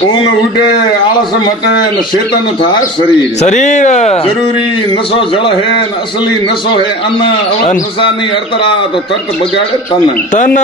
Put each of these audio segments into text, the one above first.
ઊંઘ ઉડે આળસ મટે ને ચેતન થાય શરીર શરીર જરૂરી નશો જળ હે ને અસલી નશો હે અન્ન અવત નશાની અર્તરા તો તર્ક બગાડે તન તન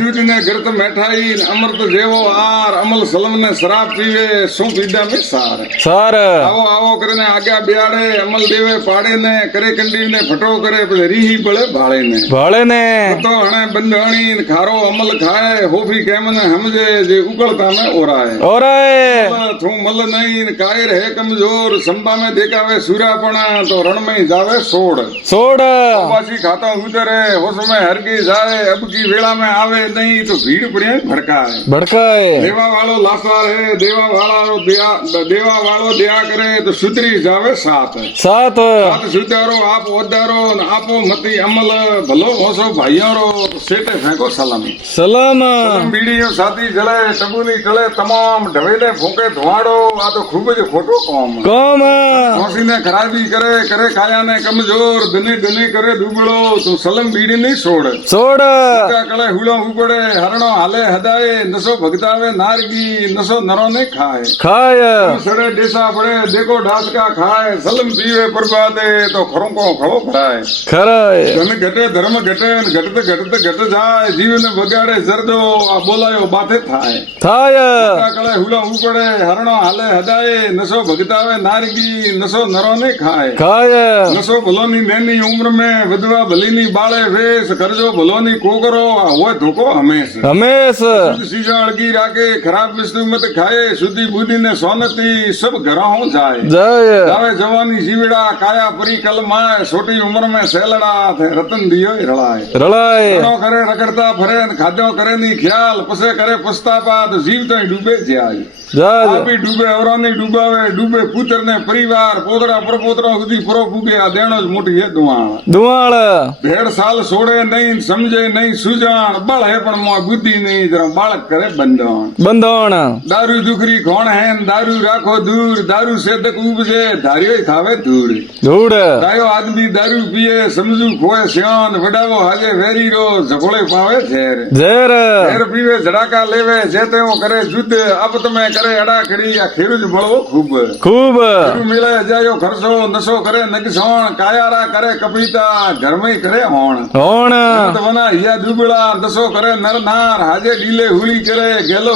દૂધ ને ગરત મેઠાઈ ને અમૃત જેવો આર અમલ સલમ ને શરાબ પીવે શું પીડા મે સાર સાર આવો આવો કરીને આગા બેહાડે અમલ દેવે પાડે ને કરે કંડી ને ફટો કરે પછી રીહી બળે ભાળે ને ભાળે ને તો હણે બંધણી ને ખારો અમલ ખાય હોફી કેમ ને સમજે જે ઉકળતા में ओराए ઓરાય थू मल नहीं न कायर है कमजोर संभा में देखावे सूरापणा तो रण में जावे सोड़ સોડ पाछी खाता उतरे होश में हर की जाए अब की वेला में आवे नहीं तो भीड़ पड़े भड़काए ભડકાય देवा वालो लासार है देवा वालो दया करे तो सुधरी जावे साथ સાત साथ सुधारो आप ओदारो न आपो मती अमल भलो होसो भाइयों रो तो सेटे फेंको सलामी સલામ બીડીઓ સાથી જલે ટબુની ટળે તમામ ઢવેલે ફૂંકે ધુવાડો આ તો ખૂબ જ ખોટું કામ કોમ મોસીને ખરાબી કરે કરે કાયાને કમજોર ધની કરે દુબળો તો સલમ બીડી નહીં છોડ સોડ કળે હુળો ઉપડે હરણો હાલે હદાય નસો ભગતાવે નારગી નસો નરો ને ખાય ખાય સડે ડેસા પડે દેખો ડાસકા ખાય સલમ પીવે પરબાદે તો ખરો ખળો ભરાય ખરાય ધન ઘટે ધર્મ ઘટે ઘટતે ઘટ જાય જીવને બગાડે જરદો આ બોલાયો બાથે થાય થાય કળે હુલો ઉપડે હરણો હાલે હદાય નસો ભગતાવે નારગી નસો નરો ને ખાય ખાય નસો ભલોની નેની ઉંમર में વિધવા ભલીની બાળે વેશ કરજો ભલોની કોકરો હોય ધોકો હમેશ હમેશ સીજા અળગી રાખે ખરાબ વસ્તુ મત ખાય શુદ્ધિ બુદ્ધિ ને સોનતી સબ ઘરાહો જાય જય જાવે જવાની જીવડા કાયા પરી કલમાય છોટી ઉંમર में સેલડા રતન દિયો રળાય રળાય ઘણો કરે રખડતા ફરે ને ખાધો કરે ની ખ્યાલ પસે કરે પસ્તાપા તો જીવ તો ડૂબે જાય જય આપી ડૂબે અવરાની ડૂબાવે ડૂબે પુત્ર ને પરિવાર પોતરા પરપોતરા સુધી ફરો ફૂગે આ દેણો જ મોટી હે દુઆણ દુવાળ ભેડ સાલ છોડે નહીં સમજે નહીં સુજાણ બળ હે પણ મોં બુદ્ધિ નહીં જરા બાળક કરે બંધણ બંધણ દારૂ દુખરી કોણ હે ને દારૂ રાખો દૂર દારૂ સેદક ઉપજે ધાર્યો થાવે ધૂળ ધૂળ ગાયો આદમી દારૂ પીએ સમજુ ખોય શ્યાન વડાવો હાજે વેરી રો ઝઘોળે પાવે ઝેર ઝેર ઝેર પીવે ઝડાકા લેવે જે તેઓ કરે જુદ્ધ અબ તમે કરે અડાખડી આ ખેડૂત બળવો ખૂબ ખૂબ મેળે જાયો ખર્ચો નશો કરે નગસોણ કાયારા કરે કપિતા ઘરમય કરે હોણ હોણ વના હિયા દુબળા નશો કરે નર નાર હાજે ડીલે હુલી કરે ગેલો